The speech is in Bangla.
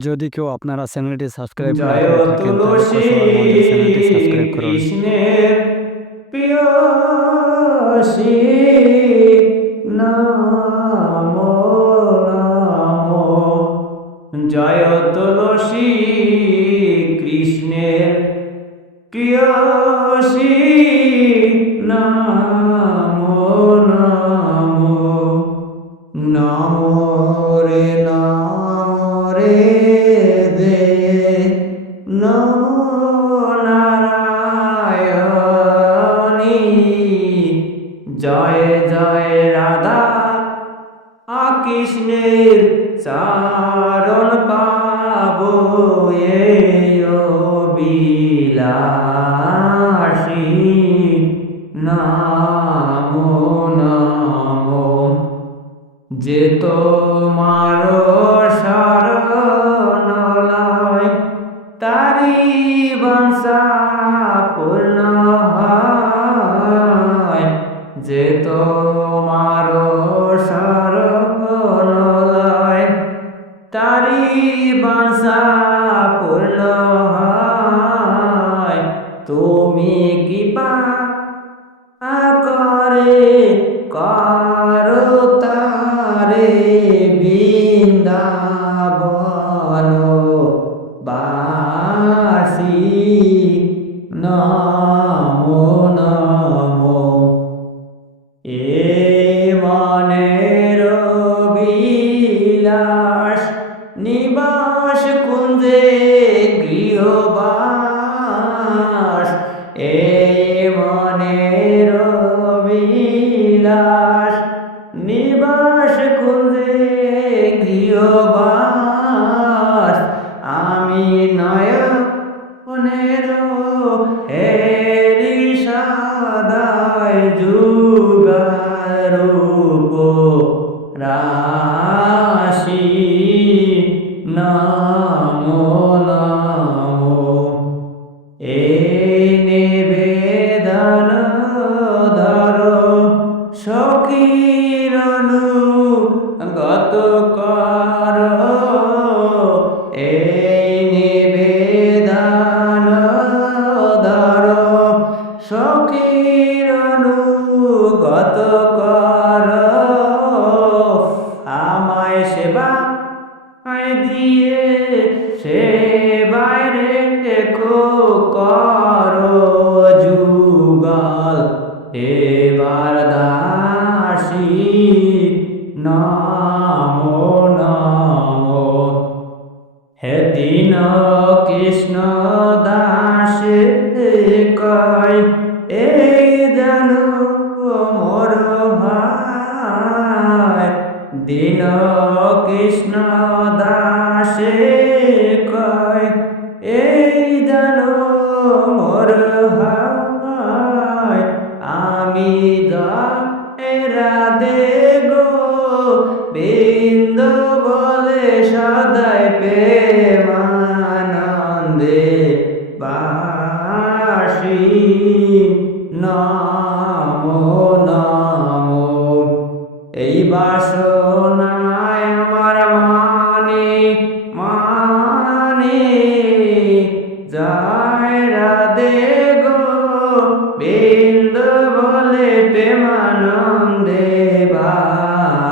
যদি কেউ আপনারা চ্যানেলটি সাবস্ক্রাইব চ্যানেলটি সাবস্ক্রাইব করুন। জয় তুলসী কৃষ্ণের প্রিয়সী নাম জয় জয় রাধা কৃষ্ণের চারণ পাবো বিলাসী নাম নাম, যে তোমার শরণলয় তারি বংশা পূর্ণ যে তোমার শরণলয় তারি বাসা পড়ল তুমি কৃপা করে করো কুঞ্জে গৃহবাস এ এই নিবেদন দিন কৃষ্ণ দাস কয় এই জানো মোর ভাই। দিন কৃষ্ণ দাস কয় এই জানো মোর ভাই। আমি রাধে যায় রাধে গো। বিন্দ বলে প্রেমানন্দে বাসী।